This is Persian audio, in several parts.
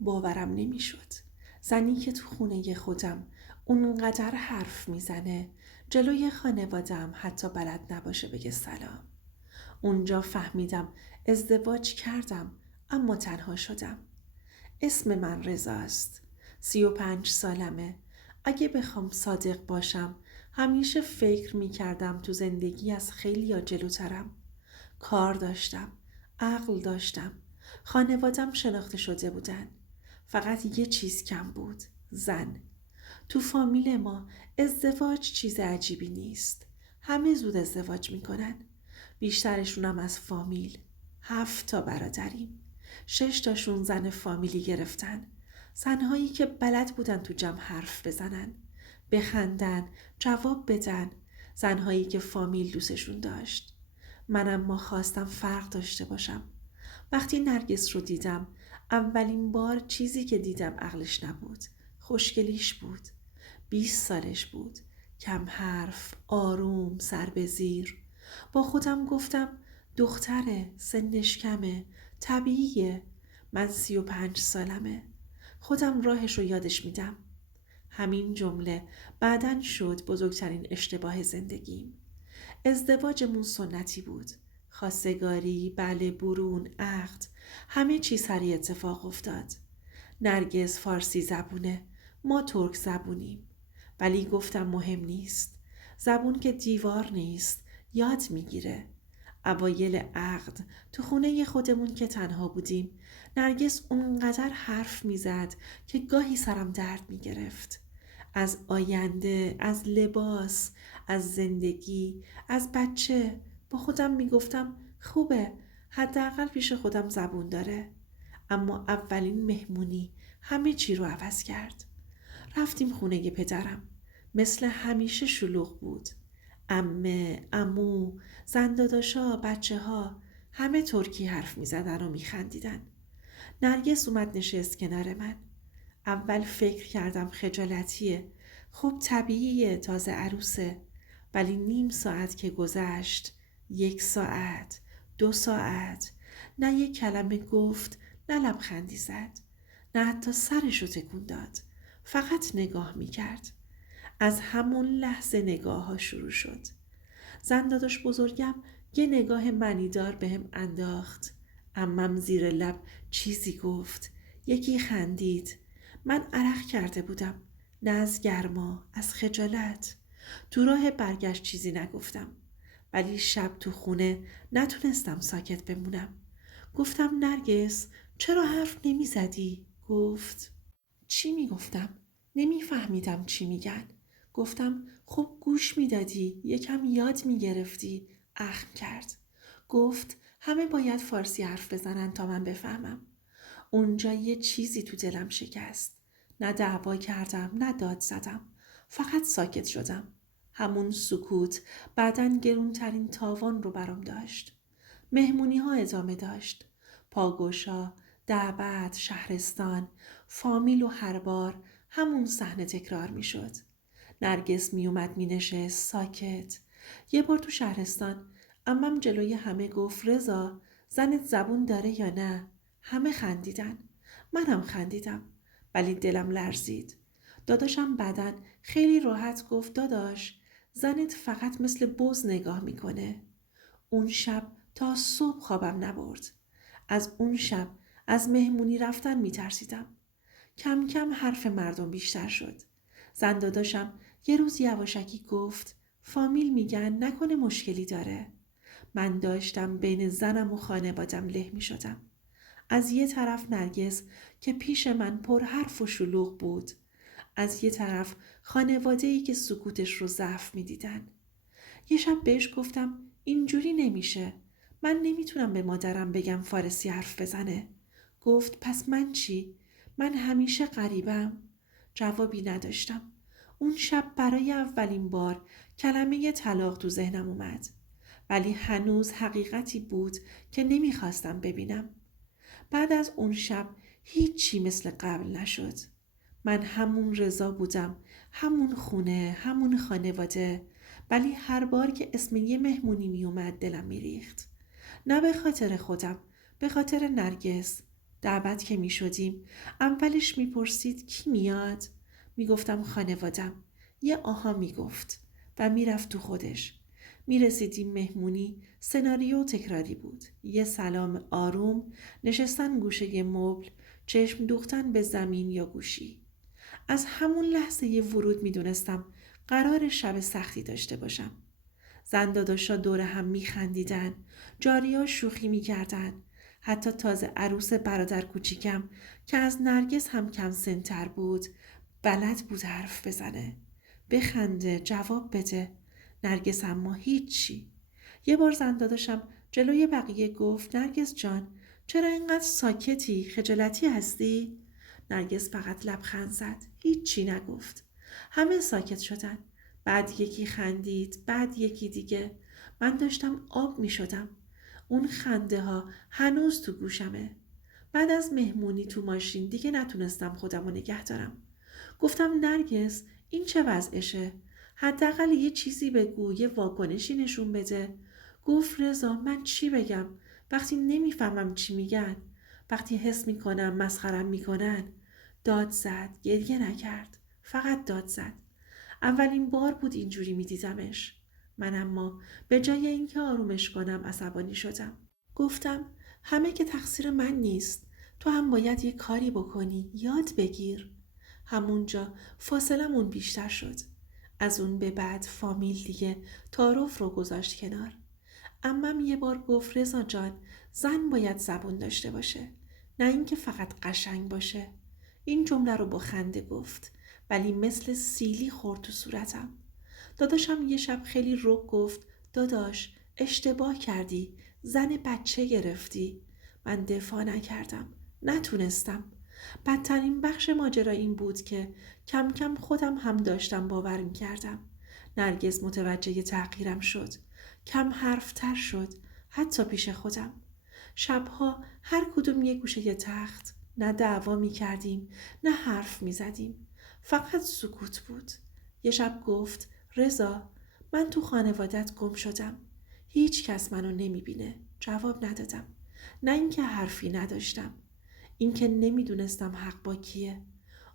باورم نمیشد. زنی که تو خونه خودم اونقدر حرف میزنه، جلوی خانوادم حتی بلد نباشه بگه سلام. اونجا فهمیدم ازدواج کردم اما تنها شدم. اسم من رضاست. 35 سالمه. اگه بخوام صادق باشم همیشه فکر میکردم تو زندگی از خیلیا جلوترم. کار داشتم، عقل داشتم، خانوادم شناخته شده بودن. فقط یه چیز کم بود، زن. تو فامیل ما ازدواج چیز عجیبی نیست. همه زود ازدواج میکنن. بیشترشونم از فامیل. 7 تا برادریم. 6 تاشون زن فامیلی گرفتن. زنهایی که بلد بودن تو جمع حرف بزنن، بخندن، جواب بدن. زنهایی که فامیل دوستشون داشت. من اما خواستم فرق داشته باشم. وقتی نرگس رو دیدم، اولین بار چیزی که دیدم عقلش نبود، خوشگلیش بود. 20 سالش بود، کم حرف، آروم، سر به زیر. با خودم گفتم دختره، سنش کمه، طبیعیه. من 35 سالمه. خودم راهش رو یادش میدم. همین جمله بعدن شد بزرگترین اشتباه زندگیم. ازدواجمون سنتی بود. خواستگاری، بله، برون، عقد، همه چی سریع اتفاق افتاد. نرگس فارسی زبونه، ما ترک زبونیم. ولی گفتم مهم نیست. زبون که دیوار نیست، یاد میگیره. اوایل عقد تو خونه خودمون که تنها بودیم، نرگس اونقدر حرف میزد که گاهی سرم درد میگرفت. از آینده، از لباس، از زندگی، از بچه. با خودم میگفتم خوبه، حداقل پیش خودم زبون داره. اما اولین مهمونی همه چی رو عوض کرد. رفتیم خونه پدرم. مثل همیشه شلوغ بود. عمه، عمو، زنداداشا، بچه ها همه ترکی حرف می زدن و می خندیدن. نرگس اومد نشست کنار من. اول فکر کردم خجالتیه. خب طبیعیه، تازه عروسه. ولی نیم ساعت که گذشت، 1 ساعت، 2 ساعت، نه یک کلمه گفت، نه لبخندی زد، نه حتی سرش رو تکون داد. فقط نگاه میکرد. از همون لحظه نگاه ها شروع شد. زن داداش بزرگم یه نگاه منیدار بهم انداخت. عمم زیر لب چیزی گفت. یکی خندید. من عرق کرده بودم. نه از گرما، از خجالت. تو راه برگشت چیزی نگفتم. ولی شب تو خونه نتونستم ساکت بمونم. گفتم نرگس چرا حرف نمی زدی؟ گفت چی می گفتم؟ نمی فهمیدم چی میگن. گفتم خب گوش می دادی، یکم یاد می گرفتی. اخم کرد. گفت همه باید فارسی حرف بزنن تا من بفهمم. اونجا یه چیزی تو دلم شکست. نه دعوا کردم، نه داد زدم. فقط ساکت شدم. همون سکوت بعدن گرونترین تاوان رو برام داشت. مهمونی ها ادامه داشت. پاگوشا، دعوت، شهرستان، فامیل و هر بار همون صحنه تکرار می شد. نرگس می اومد می نشست ساکت. یه بار تو شهرستان عمم جلوی همه گفت رضا زنت زبون داره یا نه؟ همه خندیدن. منم خندیدم. ولی دلم لرزید. داداشم بعدن خیلی راحت گفت داداش زنت فقط مثل بز نگاه میکنه. اون شب تا صبح خوابم نبرد. از اون شب از مهمونی رفتن میترسیدم. کم کم حرف مردم بیشتر شد. زن داداشم یه روز یواشکی گفت فامیل میگن نکنه مشکلی داره. من داشتم بین زنم و خانوادم له می شدم. از یه طرف نرگس که پیش من پر حرف و شلوغ بود. از یه طرف خانواده‌ای که سکوتش رو ضعف می دیدن. یه شب بهش گفتم اینجوری نمیشه. من نمیتونم به مادرم بگم فارسی حرف بزنه. گفت پس من چی؟ من همیشه غریبم. جوابی نداشتم. اون شب برای اولین بار کلمه طلاق تو ذهنم اومد. ولی هنوز حقیقتی بود که نمیخواستم ببینم. بعد از اون شب هیچی مثل قبل نشد. من همون رضا بودم، همون خونه، همون خانواده. ولی هر بار که اسم یه مهمونی می اومد دلم می ریخت. نه به خاطر خودم، به خاطر نرگس. دعوت که می شدیم اولش می پرسید کی میاد؟ می گفتم خانوادم. یه آها می گفت و می رفت تو خودش. می رسیدیم مهمونی، سناریو تکراری بود. یه سلام آروم، نشستن گوشه مبل، چشم دوختن به زمین یا گوشی. از همون لحظه یه ورود می دونستم قرار شب سختی داشته باشم. زن داداشا دور هم می خندیدن، جاریا شوخی می کردن. حتی تازه عروس برادر کوچیکم که از نرگس هم کم سنتر بود بلد بود حرف بزنه. بخنده، جواب بده. نرگس اما هیچی. یه بار زن داداشم جلوی بقیه گفت نرگس جان چرا اینقدر ساکتی؟ خجالتی هستی؟ نرگس فقط لبخند زد. هیچی نگفت. همه ساکت شدن. بعد یکی خندید، بعد یکی دیگه. من داشتم آب می شدم. اون خنده ها هنوز تو گوشمه. بعد از مهمونی تو ماشین دیگه نتونستم خودم رو نگه دارم. گفتم نرگس این چه وضعشه؟ حداقل یه چیزی بگو، یه واکنشی نشون بده. گفت رضا من چی بگم وقتی نمیفهمم چی میگن، وقتی حس میکنم مسخرم میکنن. داد زد، گریه نکرد، فقط داد زد. اولین بار بود اینجوری میدیدمش. من اما به جای اینکه آرومش کنم عصبانی شدم. گفتم همه که تقصیر من نیست. تو هم باید یه کاری بکنی، یاد بگیر. همونجا فاصلمون بیشتر شد. از اون به بعد فامیل دیگه تعارف رو گذاشت کنار. عمم یه بار گفت رضا جان زن باید زبون داشته باشه، نه اینکه فقط قشنگ باشه. این جمله رو با خنده گفت ولی مثل سیلی خورد تو صورتم. داداشم یه شب خیلی رک گفت داداش اشتباه کردی، زن بچه گرفتی. من دفاع نکردم، نتونستم. بدترین بخش ماجرا این بود که کم کم خودم هم داشتم باور می‌کردم. نرگس متوجه تغییرم شد. کم حرفتر شد، حتی پیش خودم. شبها هر کدوم یه گوشه یه تخت. نه دعوا می کردیم، نه حرف می زدیم. فقط سکوت بود. یه شب گفت رضا من تو خانوادت گم شدم. هیچ کس منو نمی بینه. جواب ندادم. نه اینکه حرفی نداشتم. اینکه نمی دونستم حق با کیه.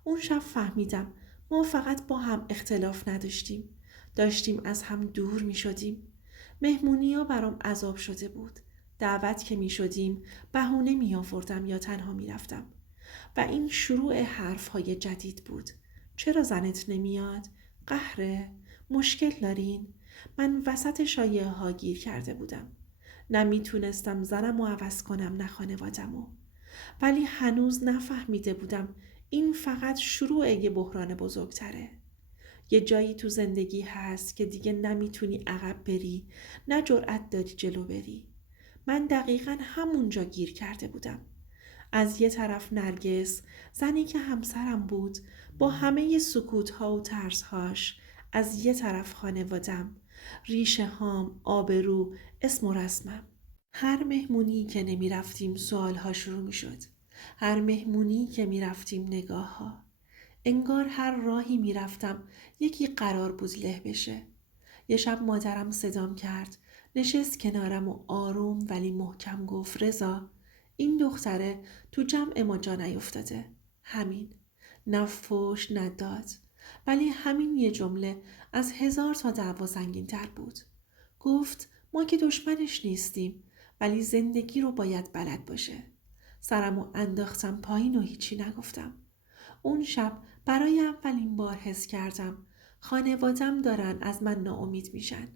اون شب فهمیدم ما فقط با هم اختلاف نداشتیم. داشتیم از هم دور می شدیم. مهمونی ها برام عذاب شده بود. دعوت که می شدیم بهونه می آوردم یا تنها می رفتم. و این شروع حرف های جدید بود. چرا زنت نمیاد؟ قهره؟ مشکل دارین؟ من وسط شایعه ها گیر کرده بودم. نمیتونستم زنم رو عوض کنم نه خانوادمو. ولی هنوز نفهمیده بودم این فقط شروع یه بحران بزرگتره. یه جایی تو زندگی هست که دیگه نمیتونی عقب بری، نه جرأت داری جلو بری. من دقیقاً همونجا گیر کرده بودم. از یه طرف نرگس، زنی که همسرم بود، با همه سکوت‌ها و ترس‌هاش. از یه طرف خانوادم، ریشه هام، آبرو، اسم و رسمم. هر مهمونی که نمی رفتیم سوال‌ها شروع می شد. هر مهمونی که می رفتیم نگاه‌ها. انگار هر راهی می رفتم یکی قرار بود له بشه. یه شب مادرم صدام کرد. نشست کنارم و آروم ولی محکم گفت رضا این دختره تو جمع ما جا نیفتاده. همین. نه فحش نه داد. ولی همین یه جمله از 1000 تا دعوا سنگین تر بود. گفت ما که دشمنش نیستیم ولی زندگی رو باید بلد باشه. سرمو انداختم پایین و هیچی نگفتم. اون شب برای اولین بار حس کردم خانوادم دارن از من ناامید میشن.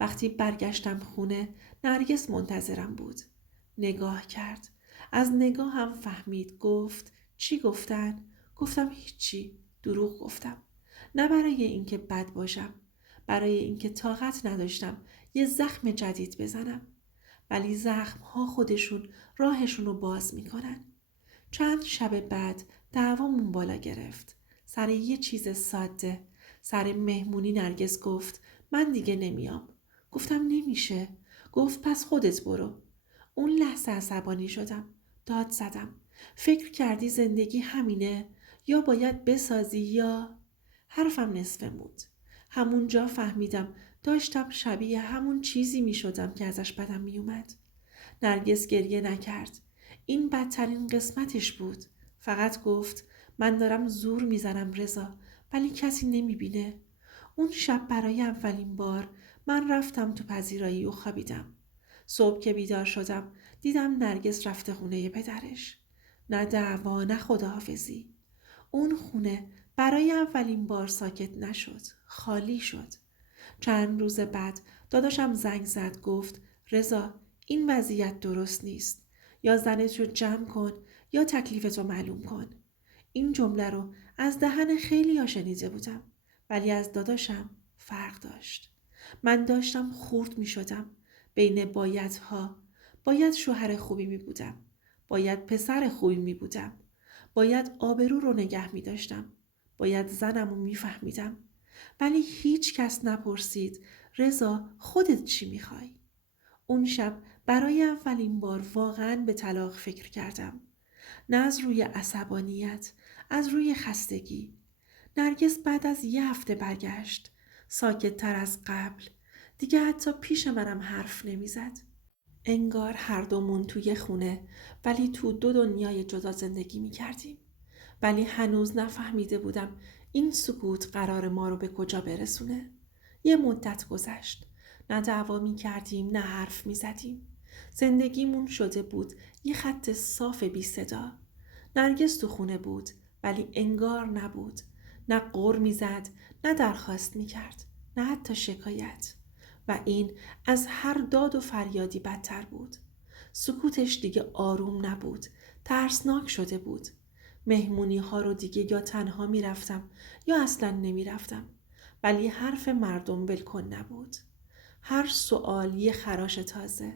وقتی برگشتم خونه نرگس منتظرم بود. نگاه کرد. از نگاه هم فهمید. گفت چی گفتن؟ گفتم هیچی. دروغ گفتم. نه برای اینکه بد باشم. برای اینکه طاقت نداشتم یه زخم جدید بزنم. ولی زخم‌ها خودشون راهشون رو باز میکنن. چند شب بعد دعوامون بالا گرفت. سر یه چیز ساده. سر مهمونی نرگس گفت من دیگه نمیام. گفتم نمیشه. گفت پس خودت برو. اون لحظه عصبانی شدم. داد زدم. فکر کردی زندگی همینه؟ یا باید بسازی یا... حرفم نصفه بود. همونجا فهمیدم داشتم شبیه همون چیزی می شدم که ازش بدم می اومد. نرگس گریه نکرد. این بدترین قسمتش بود. فقط گفت من دارم زور میزنم رضا، ولی کسی نمیبینه. اون شب برای اولین بار من رفتم تو پذیرایی و خوابیدم. صبح که بیدار شدم دیدم نرگس رفته خونه پدرش. نه دعوا نه خداحافظی. اون خونه برای اولین بار ساکت نشد. خالی شد. چند روز بعد داداشم زنگ زد، گفت رضا این وضعیت درست نیست. یا زنت رو جمع کن یا تکلیفتو معلوم کن. این جمله رو از دهن خیلیا شنیده بودم، ولی از داداشم فرق داشت. من داشتم خورد می شدم بین بایدها. باید شوهر خوبی می بودم. باید پسر خوبی می بودم. باید آبرو رو نگه می داشتم. باید زنم رو می فهمیدم. ولی هیچ کس نپرسید رضا خودت چی می خوای؟ اون شب برای اولین بار واقعاً به طلاق فکر کردم. نه از روی عصبانیت، از روی خستگی. نرگس بعد از 1 هفته برگشت. ساکت تر از قبل. دیگه حتی پیش منم حرف نمیزد. انگار هر دومون توی خونه ولی تو 2 دنیای جدا زندگی میکردیم. ولی هنوز نفهمیده بودم این سکوت قرار ما رو به کجا برسونه. یه مدت گذشت. نه دعوا میکردیم نه حرف میزدیم. زندگیمون شده بود یه خط صاف بی صدا. نرگس تو خونه بود ولی انگار نبود. نه غر میزد نه درخواست میکرد نه حتی شکایت. و این از هر داد و فریادی بدتر بود. سکوتش دیگه آروم نبود. ترسناک شده بود. مهمونی ها رو دیگه یا تنها میرفتم یا اصلا نمیرفتم. ولی حرف مردم ولکن نبود. هر سوال یه خراش تازه.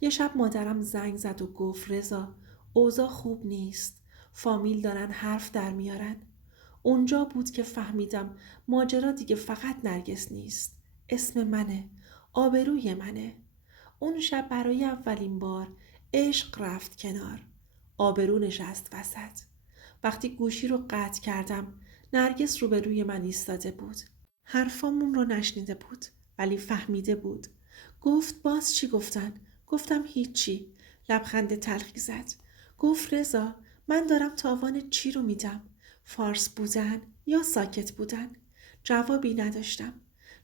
یه شب مادرم زنگ زد و گفت رضا اوضاع خوب نیست. فامیل دارن حرف در میارن. اونجا بود که فهمیدم ماجرا دیگه فقط نرگس نیست. اسم منه. آبروی منه. اون شب برای اولین بار عشق رفت کنار. آبرو نشست وسط. وقتی گوشی رو قطع کردم نرگس روبروی من ایستاده بود. حرفامون رو نشنیده بود ولی فهمیده بود. گفت باز چی گفتن؟ گفتم هیچی. لبخند تلخی زد. گفت رضا من دارم تاوان چی رو میدم؟ فارس بودن یا ساکت بودن؟ جوابی نداشتم.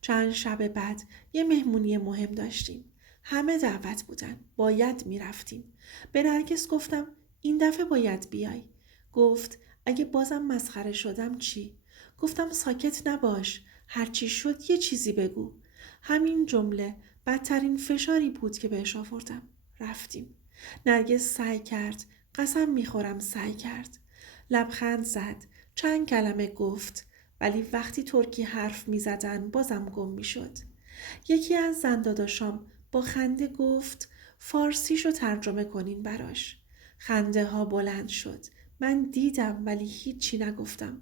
چند شب بعد یه مهمونی مهم داشتیم. همه دعوت بودن. باید میرفتیم. به نرگس گفتم این دفعه باید بیای. گفت اگه بازم مسخره شدم چی؟ گفتم ساکت نباش. هرچی شد یه چیزی بگو. همین جمله بدترین فشاری بود که بهش آوردم. رفتیم. نرگس سعی کرد. قسم میخورم سعی کرد. لبخند زد. چند کلمه گفت. ولی وقتی ترکی حرف میزدن بازم گم میشد. یکی از زنداداشام با خنده گفت فارسیشو ترجمه کنین براش. خنده ها بلند شد. من دیدم ولی هیچی نگفتم.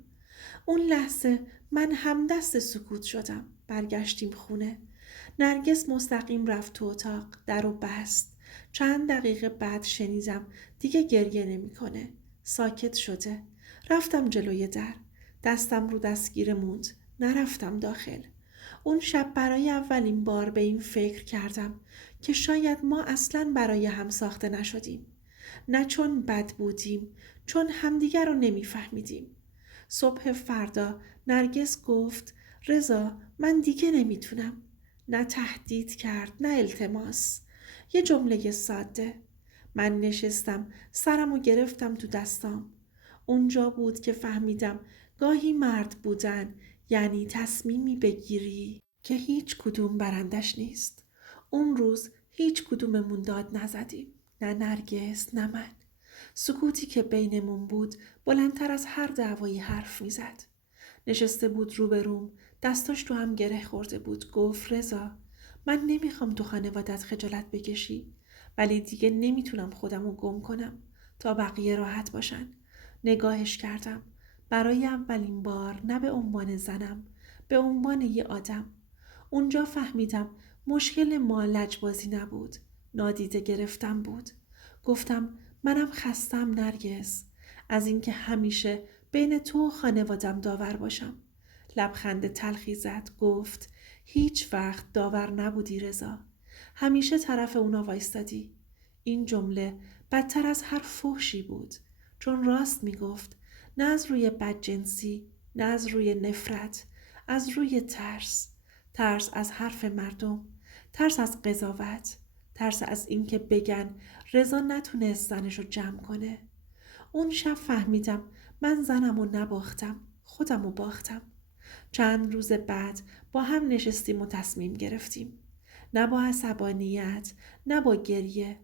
اون لحظه من همدست سکوت شدم. برگشتیم خونه. نرگس مستقیم رفت تو اتاق. در و بست. چند دقیقه بعد شنیدم دیگه گریه نمیکنه. ساکت شده. رفتم جلوی در. دستم رو دستگیر موند. نرفتم داخل. اون شب برای اولین بار به این فکر کردم که شاید ما اصلاً برای هم ساخته نشدیم. نه چون بد بودیم، چون همدیگر رو نمیفهمیدیم. صبح فردا نرگس گفت رضا من دیگه نمیتونم. نه تهدید کرد نه التماس. یه جمله ساده. من نشستم سرمو گرفتم تو دستام. اونجا بود که فهمیدم گاهی مرد بودن یعنی تصمیمی بگیری که هیچ کدوم برندش نیست. اون روز هیچ کدوممون داد نزدیم. نه نرگس نه من. سکوتی که بینمون بود بلندتر از هر دعوایی حرف میزد. نشسته بود روبروم. دستاش تو هم گره خورده بود. گفت رضا من نمیخوام تو خانوادت خجالت بکشی، ولی دیگه نمیتونم خودمو گم کنم تا بقیه راحت باشن. نگاهش کردم. برای اولین بار نه به عنوان زنم، به عنوان یه آدم. اونجا فهمیدم مشکل ما لجبازی نبود. نادیده گرفتم بود. گفتم منم خستم نرگس از اینکه همیشه بین تو و خانوادم داور باشم. لبخند تلخی زد. گفت هیچ وقت داور نبودی رضا. همیشه طرف اونا وایستادی. این جمله بدتر از هر فحشی بود، چون راست میگفت، نه از روی بدجنسی، نه از روی نفرت، از روی ترس. ترس از حرف مردم، ترس از قضاوت، ترس از اینکه بگن رضا نتونست زنشو جمع کنه. اون شب فهمیدم من زنمو نباختم، خودمو باختم. چند روز بعد با هم نشستیم و تصمیم گرفتیم. نه با عصبانیت، نه با گریه،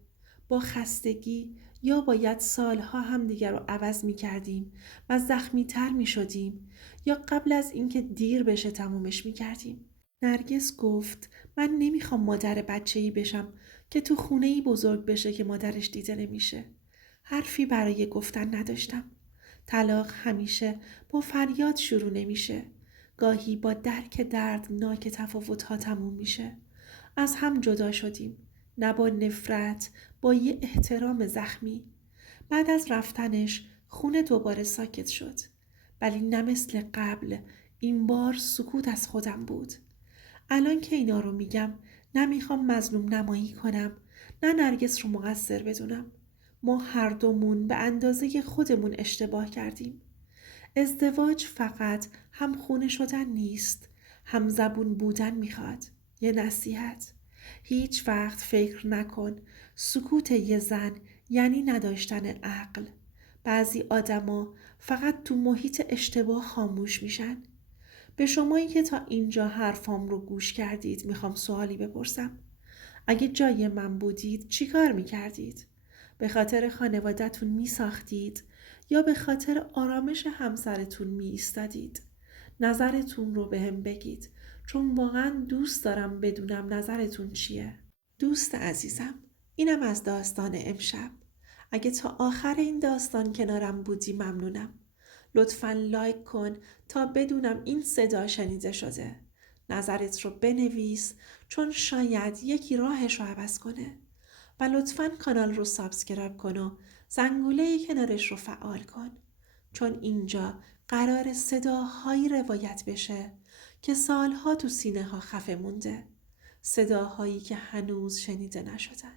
با خستگی، یا باید سالها هم دیگر رو عوض می کردیم و زخمی تر می شدیم، یا قبل از اینکه دیر بشه تمومش می کردیم. نرگس گفت من نمیخوام مادر بچه‌ای بشم که تو خونه‌ای بزرگ بشه که مادرش دیده نمیشه. حرفی برای گفتن نداشتم. طلاق همیشه با فریاد شروع نمیشه. گاهی با درک دردناک تفاوت‌ها تموم میشه. از هم جدا شدیم. نه با نفرت، با یه احترام زخمی. بعد از رفتنش خونه دوباره ساکت شد. ولی نه مثل قبل، این بار سکوت از خودم بود. الان که اینا رو میگم نمیخوام مظلوم نمایی کنم، نه نرگس رو مقصر بدونم. ما هر دومون به اندازه خودمون اشتباه کردیم. ازدواج فقط هم خونه شدن نیست، هم زبون بودن میخواد. یه نصیحت: هیچ وقت فکر نکن سکوت یه زن یعنی نداشتن عقل. بعضی آدما فقط تو محیط اشتباه خاموش میشن. به شمایی که تا اینجا حرفام رو گوش کردید میخوام سوالی بپرسم. اگه جای من بودید چی کار میکردید؟ به خاطر خانوادتون میساختید یا به خاطر آرامش همسرتون میایستادید؟ نظرتون رو بهم بگید، چون واقعا دوست دارم بدونم نظرتون چیه. دوست عزیزم، اینم از داستان امشب. اگه تا آخر این داستان کنارم بودی ممنونم. لطفاً لایک کن تا بدونم این صدا شنیده شده. نظرت رو بنویس، چون شاید یکی راهش رو عوض کنه. و لطفاً کانال رو سابسکرایب کن و زنگوله کنارش رو فعال کن، چون اینجا قرار صداهایی روایت بشه که سالها تو سینه ها خفه مونده. صداهایی که هنوز شنیده نشدن.